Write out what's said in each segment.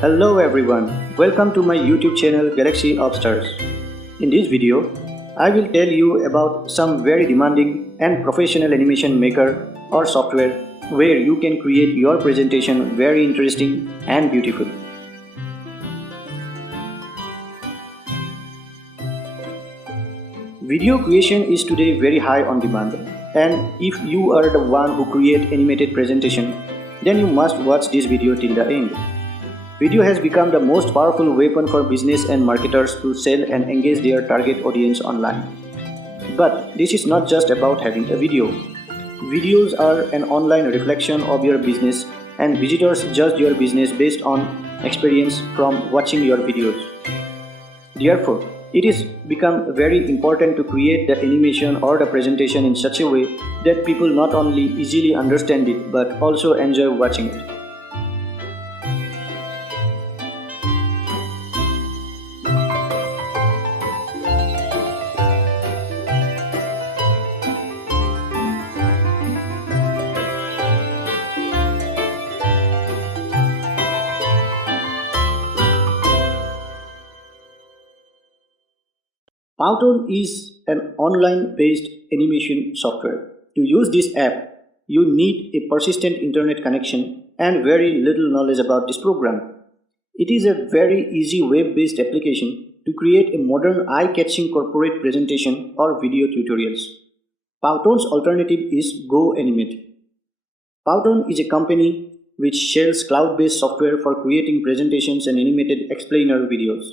Hello everyone, welcome to my YouTube channel Galaxy of Stars. In this video, I will tell you about some very demanding and professional animation maker or software where you can create your presentation very interesting and beautiful. Video creation is today very high on demand, and if you are the one who create animated presentation, then you must watch this video till the end. Video has become the most powerful weapon for business and marketers to sell and engage their target audience online. But this is not just about having a video. Videos are an online reflection of your business, and visitors judge your business based on experience from watching your videos. Therefore, it is become very important to create the animation or the presentation in such a way that people not only easily understand it but also enjoy watching it. Powtoon is an online-based animation software. To use this app, you need a persistent internet connection and very little knowledge about this program. It is a very easy web-based application to create a modern eye-catching corporate presentation or video tutorials. Powtoon's alternative is GoAnimate. Powtoon is a company which sells cloud-based software for creating presentations and animated explainer videos.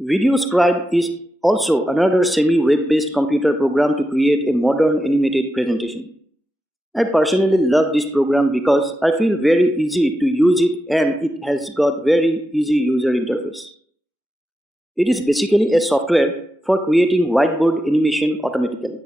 VideoScribe is also another semi-web-based computer program to create a modern animated presentation. I personally love this program because I feel very easy to use it and it has got very easy user interface. It is basically a software for creating whiteboard animation automatically.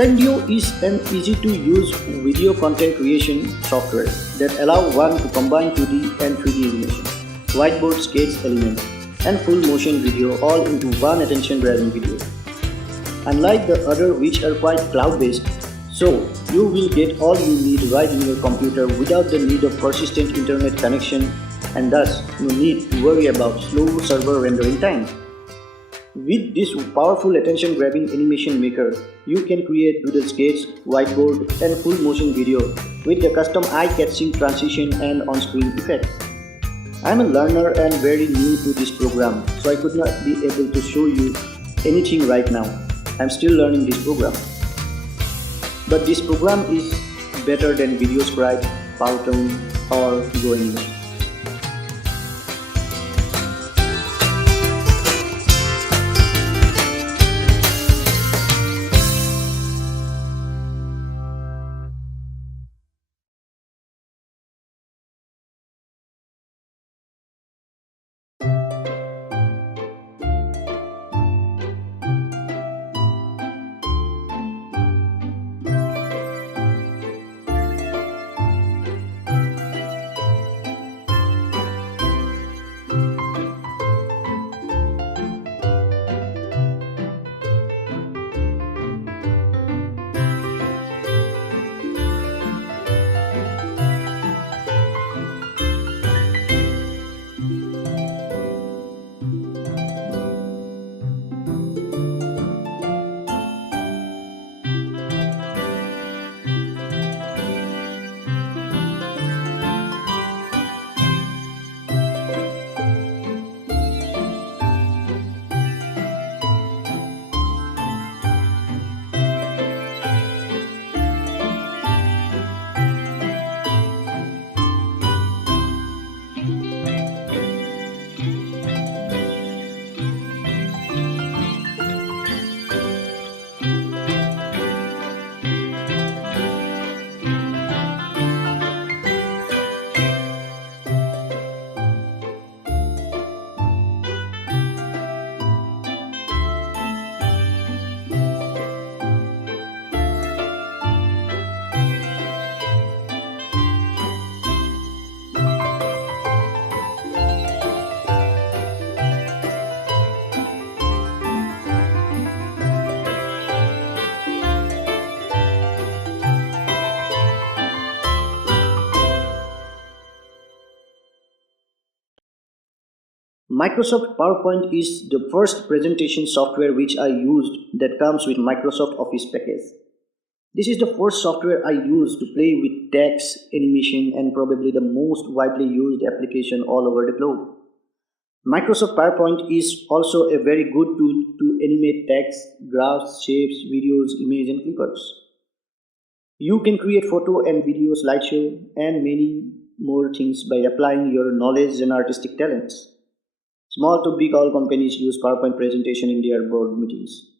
Flagnio is an easy-to-use video content creation software that allows one to combine 2D and 3D animation, whiteboard sketch elements, and full motion video all into one attention-grabbing video. Unlike the other which are quite cloud-based, so you will get all you need right in your computer without the need of persistent internet connection, and thus no need to worry about slow server rendering time. With this powerful attention-grabbing animation maker, you can create doodle sketch, whiteboard, and full motion video with the custom eye-catching transition and on-screen effects. I am a learner and very new to this program, so I could not be able to show you anything right now. I am still learning this program. But this program is better than VideoScribe, Powtoon, or GoAnimate. Microsoft PowerPoint is the first presentation software which I used that comes with Microsoft Office package. This is the first software I used to play with text, animation, and probably the most widely used application all over the globe. Microsoft PowerPoint is also a very good tool to animate text, graphs, shapes, videos, images, and clippers. You can create photo and video slideshow and many more things by applying your knowledge and artistic talents. Small to big, all companies use PowerPoint presentation in their board meetings.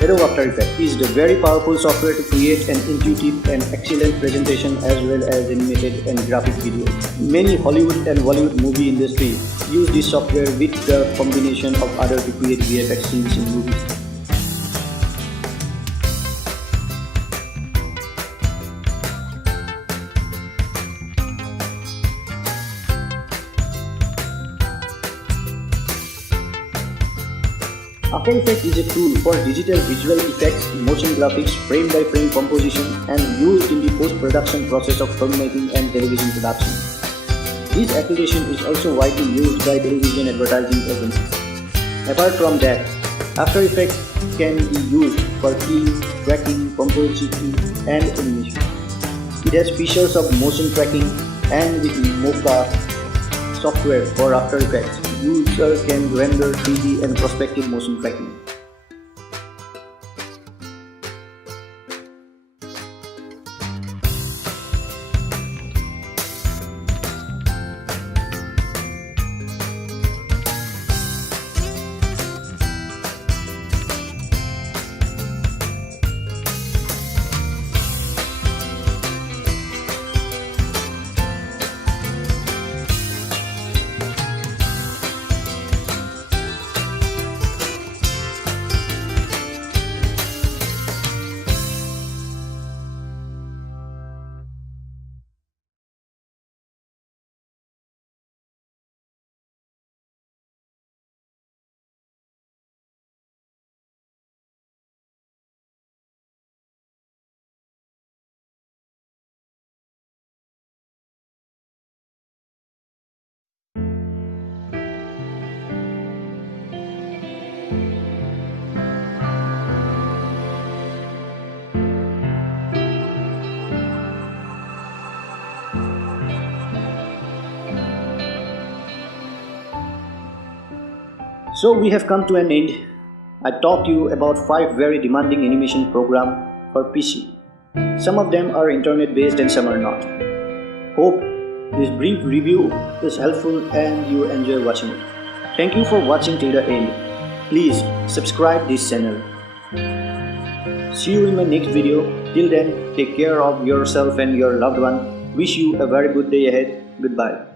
Adobe After Effects is the very powerful software to create an intuitive and excellent presentation as well as animated and graphic videos. Many Hollywood and Bollywood movie industry use this software with the combination of other to create VFX scenes in movies. After Effects is a tool for digital visual effects, motion graphics, frame-by-frame composition, and used in the post-production process of filmmaking and television production. This application is also widely used by television advertising agencies. Apart from that, After Effects can be used for keying, tracking, compositing, and animation. It has features of motion tracking, and with Mocha software for After Effects, user can render 3D and perspective motion tracking. So we have come to an end. I talked to you about 5 very demanding animation programs for PC. Some of them are internet based and some are not. Hope this brief review is helpful and you enjoy watching it. Thank you for watching till the end. Please subscribe this channel. See you in my next video. Till then, take care of yourself and your loved one. Wish you a very good day ahead. Goodbye.